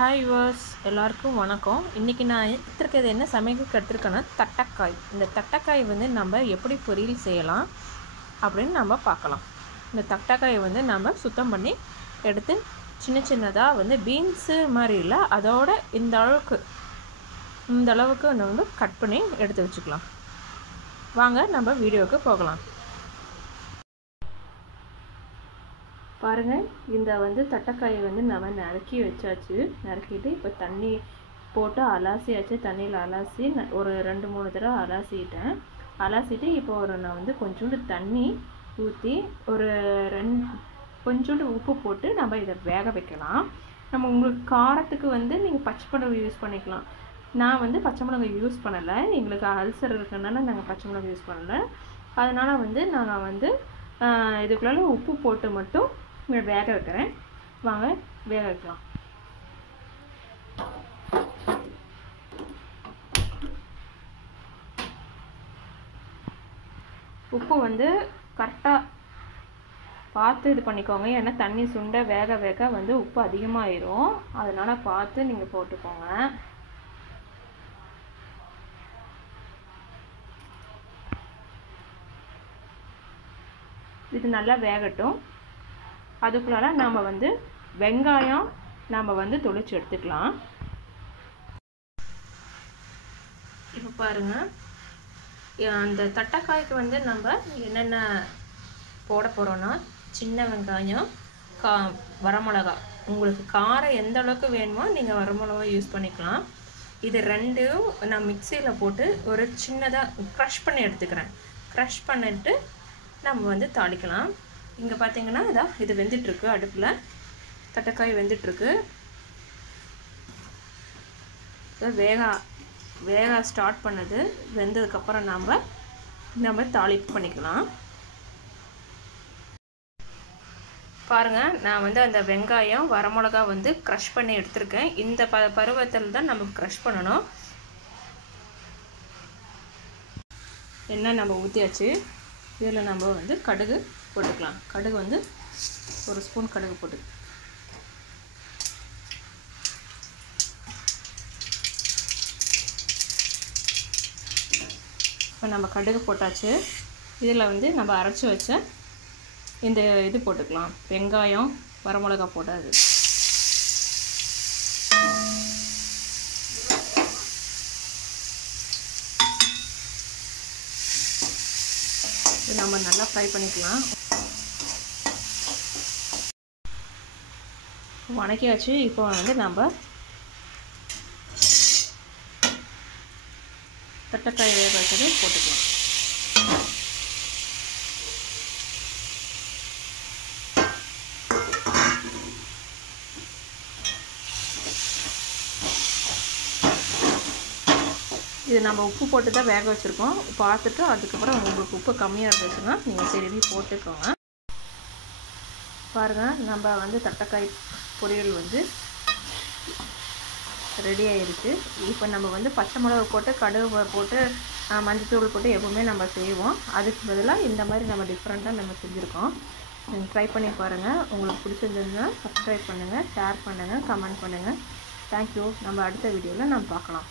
Hi was எல்லாருக்கும் வணக்கம். இன்றைக்கி நான் எடுத்துருக்கிறது என்ன சமையலுக்கு எடுத்துருக்கேன்னா தட்டைக்காய். இந்த தட்டைக்காய் வந்து நம்ம எப்படி பொரியல் செய்யலாம் அப்படின்னு நம்ம பார்க்கலாம். இந்த தட்டைக்காயை வந்து நம்ம சுத்தம் பண்ணி எடுத்து சின்ன சின்னதாக வந்து பீன்ஸு மாதிரி இல்லை, அதோட இந்த அளவுக்கு நம்ம கட் பண்ணி எடுத்து வச்சுக்கலாம். வாங்க நம்ம வீடியோவுக்கு போகலாம். பாருங்கள், இந்த வந்து தட்டைக்காயை வந்து நம்ம நறுக்கி வச்சாச்சு. நறுக்கிட்டு இப்போ தண்ணி போட்டு அலாசியாச்சு. தண்ணியில் அலாசி ஒரு 2-3 தடவை அலாசிட்டு இப்போ நான் வந்து கொஞ்சோண்டு தண்ணி ஊற்றி ஒரு கொஞ்சோண்டு உப்பு போட்டு நம்ம இதை வேக வைக்கலாம். நம்ம உங்களுக்கு காரத்துக்கு வந்து நீங்கள் பச்சை மிளகாய் யூஸ் பண்ணிக்கலாம். நான் வந்து பச்சை மிளகாய் யூஸ் பண்ணலை, எங்களுக்கு அல்சர் இருக்கிறதுனால நாங்கள் பச்சை மிளகாய் யூஸ் பண்ணலை. அதனால் வந்து நான் வந்து இதுக்குள்ளே உப்பு போட்டு மட்டும் வேக வைக்கிறேன். வாங்க வேக வைக்கலாம். உப்பு வந்து கரெக்டாக பார்த்து இது பண்ணிக்கோங்க, ஏன்னா தண்ணி சுண்ட வேக வேக வந்து உப்பு அதிகமாகிடும். அதனால் பார்த்து நீங்கள் போட்டுக்கோங்க. இது நல்லா வேகட்டும். அதுக்குள்ளார நாம் வந்து வெங்காயம் நாம் வந்து தொளிச்சு எடுத்துக்கலாம். இப்போ பாருங்கள், அந்த தட்டைக்காய்க்கு வந்து நம்ம என்னென்ன போட போகிறோன்னா சின்ன வெங்காயம், வரமிளகா. உங்களுக்கு காரம் எந்த அளவுக்கு வேணுமோ நீங்கள் வரமிளகா யூஸ் பண்ணிக்கலாம். இது ரெண்டும் நான் மிக்சியில் போட்டு ஒரு சின்னதாக க்ரஷ் பண்ணி எடுத்துக்கிறேன். க்ரஷ் பண்ணிட்டு நம்ம வந்து தாளிக்கலாம். இங்கே பார்த்தீங்கன்னா இது வெந்துட்டுருக்கு. அடுப்பில் தட்டைக்காய் வெந்துட்டுருக்கு. வேக ஸ்டார்ட் பண்ணது. வெந்ததுக்கப்புறம் நம்ம தாளிப்பு பண்ணிக்கலாம். பாருங்கள், நான் வந்து அந்த வெங்காயம் வரமிளகா வந்து க்ரஷ் பண்ணி எடுத்துருக்கேன். இந்த பருவத்தில் தான் நம்ம க்ரஷ் பண்ணணும். எண்ணெய் நம்ம ஊற்றியாச்சு. இதில் நம்ம வந்து கடுகு போட்டுக்கலாம். கடுகு வந்து ஒரு ஸ்பூன் கடுகு போட்டு, இப்போ நம்ம கடுகு போட்டாச்சு. இதில் வந்து நம்ம அரைச்சி வச்ச இந்த இது போட்டுக்கலாம். வெங்காயம் வரமிளகா போடாது. இது நம்ம நல்லா ஃப்ரை பண்ணிக்கலாம். வணக்கியாச்சு. இப்போ வந்து நம்ம தட்டைக்காய் வேக வச்சது போட்டுக்கலாம். இது நம்ம உப்பு போட்டு தான் வேக வச்சுருக்கோம். பார்த்துட்டு அதுக்கப்புறம் உங்களுக்கு உப்பு கம்மியாக இருந்துச்சுன்னா நீங்கள் திரும்பி போட்டுக்கோங்க. பாருங்கள், நம்ம வந்து தட்டைக்காய் பொரியல் வந்து ரெடி ஆகிடுச்சு. இப்போ நம்ம வந்து பச்சை மிளகா போட்டு கடுகு போட்டு மஞ்சத்தூள் போட்டு எப்பவுமே நம்ம செய்வோம். அதுக்கு பதிலாக இந்த மாதிரி நம்ம டிஃப்ரெண்ட்டாக நம்ம செஞ்சுருக்கோம். நீங்கள் ட்ரை பண்ணி பாருங்கள். உங்களுக்கு பிடிச்சிருந்ததுன்னா சப்ஸ்கிரைப் பண்ணுங்கள், ஷேர் பண்ணுங்கள், கமெண்ட் பண்ணுங்கள். தேங்க்யூ. நம்ம அடுத்த வீடியோவில் நம்ம பார்க்கலாம்.